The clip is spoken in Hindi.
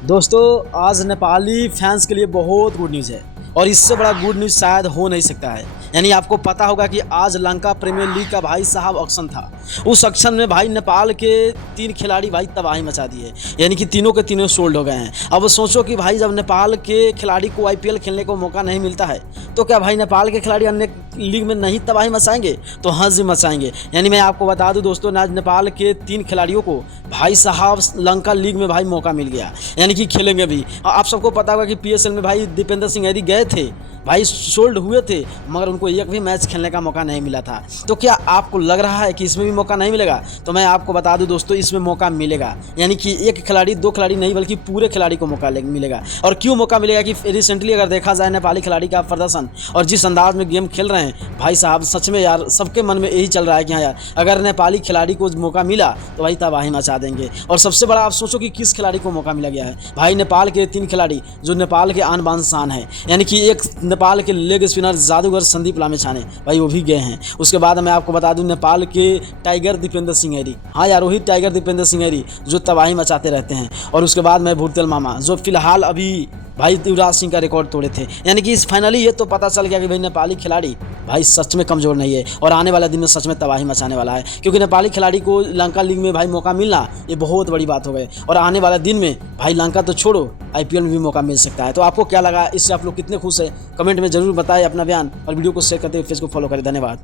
दोस्तों, आज नेपाली फैंस के लिए बहुत गुड न्यूज़ है और इससे बड़ा गुड न्यूज़ शायद हो नहीं सकता है। यानी आपको पता होगा कि आज लंका प्रीमियर लीग का भाई साहब ऑक्शन था। उस ऑक्शन में भाई नेपाल के 3 खिलाड़ी भाई तबाही मचा दिए, यानी कि तीनों के तीनों सोल्ड हो गए हैं। अब सोचो कि भाई जब नेपाल के खिलाड़ी को आईपीएल खेलने को मौका नहीं मिलता है तो क्या भाई नेपाल के खिलाड़ी अन्य लीग में नहीं तबाही मचाएंगे? तो हाँ जी मचाएंगे। यानी मैं आपको बता दूं दोस्तों, आज नेपाल के 3 खिलाड़ियों को भाई साहब लंका लीग में भाई मौका मिल गया, यानी कि खेलेंगे भी। आप सबको पता होगा कि पीएसएल में भाई दीपेंद्र सिंह ऐरी गए थे, भाई सोल्ड हुए थे, मगर उनको एक भी मैच खेलने का मौका नहीं मिला था। तो क्या आपको लग रहा है कि इसमें भी मौका नहीं मिलेगा? तो मैं आपको बता दूं दोस्तों, इसमें मौका मिलेगा। यानी कि एक खिलाड़ी, 2 खिलाड़ी नहीं बल्कि पूरे खिलाड़ी को मौका मिलेगा। और क्यों मौका मिलेगा कि रिसेंटली अगर देखा जाए नेपाली खिलाड़ी का प्रदर्शन और जिस अंदाज में गेम खेल रहे हैं भाई साहब, सच में यार सबके मन में यही चल रहा है कि हाँ यार, अगर नेपाली खिलाड़ी को मौका मिला तो भाई तबाही मचा देंगे। और सबसे बड़ा आप सोचो कि किस खिलाड़ी को मौका मिला गया है। भाई नेपाल के 3 खिलाड़ी जो नेपाल के आन बान शान है, यानी कि एक नेपाल के लेग स्पिनर जादूगर संदीप लामेछाने, भाई वो भी गए हैं। उसके बाद मैं आपको बता दूं नेपाल के टाइगर दीपेंद्र सिंह ऐरी, हाँ यार वही टाइगर दीपेंद्र सिंह ऐरी जो तबाही मचाते रहते हैं। और उसके बाद मैं भूरतेल मामा जो फिलहाल अभी भाई युवराज सिंह का रिकॉर्ड तोड़े थे। यानी कि इस फाइनली ये तो पता चल गया कि भाई नेपाली खिलाड़ी भाई सच में कमज़ोर नहीं है और आने वाले दिन में सच में तबाही मचाने वाला है। क्योंकि नेपाली खिलाड़ी को लंका लीग में भाई मौका मिलना ये बहुत बड़ी बात हो गई और आने वाले दिन में भाई लंका तो छोड़ो, आईपीएल में भी मौका मिल सकता है। तो आपको क्या लगा, इससे आप लोग कितने खुश हैं? कमेंट में जरूर बताएं अपना बयान और वीडियो को शेयर करते हुए फेसबुक फॉलो करें। धन्यवाद।